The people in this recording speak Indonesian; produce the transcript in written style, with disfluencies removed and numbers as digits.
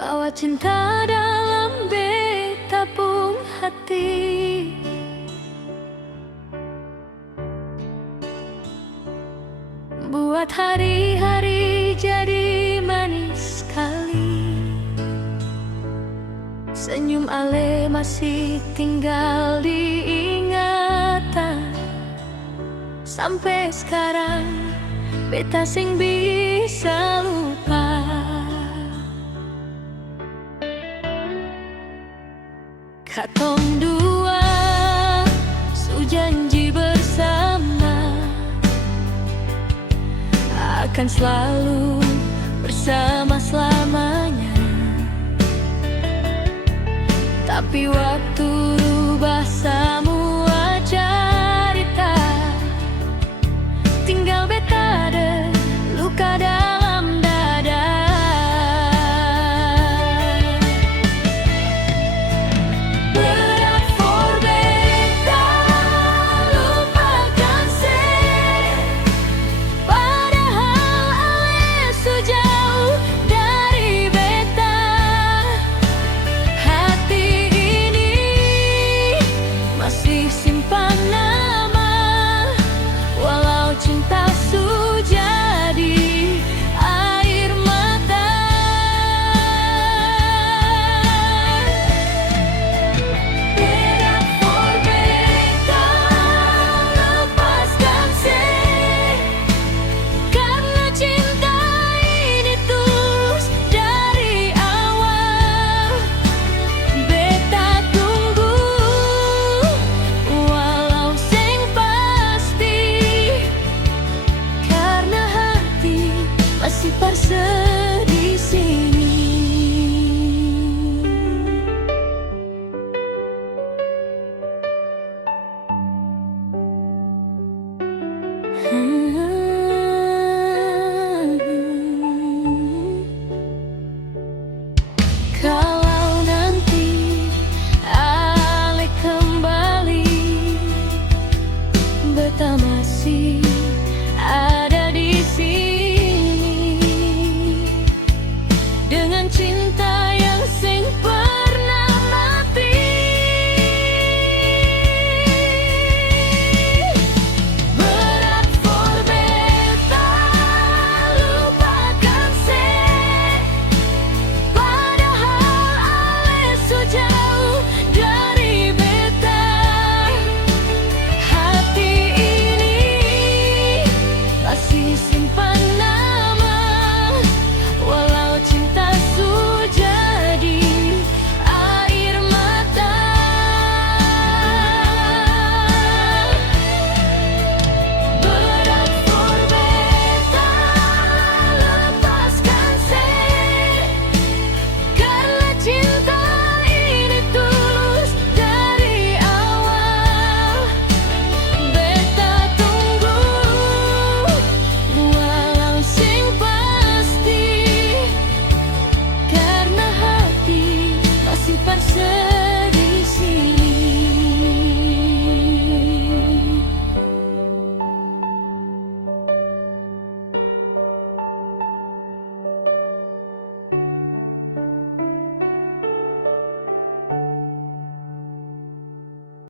Bawa cinta dalam tabung hati. Buat hari-hari jadi manis sekali. Senyum Ale masih tinggal di ingatan. Sampai sekarang beta sing bisa lupa. Katong dua su janji bersama akan selalu bersama selamanya. Tapi waktu rubah semua cerita. Tinggal beta ada luka dalam dada. Berat for beta lupakan se. Padahal Ale sejauh dari beta. Hati ini masih simpan nama. Walau cinta jadi air mata. Berat for beta lepaskan se. Karena cinta ini tulus dari awal. Beta tunggu walau sing pasti. Karena hati masih parse.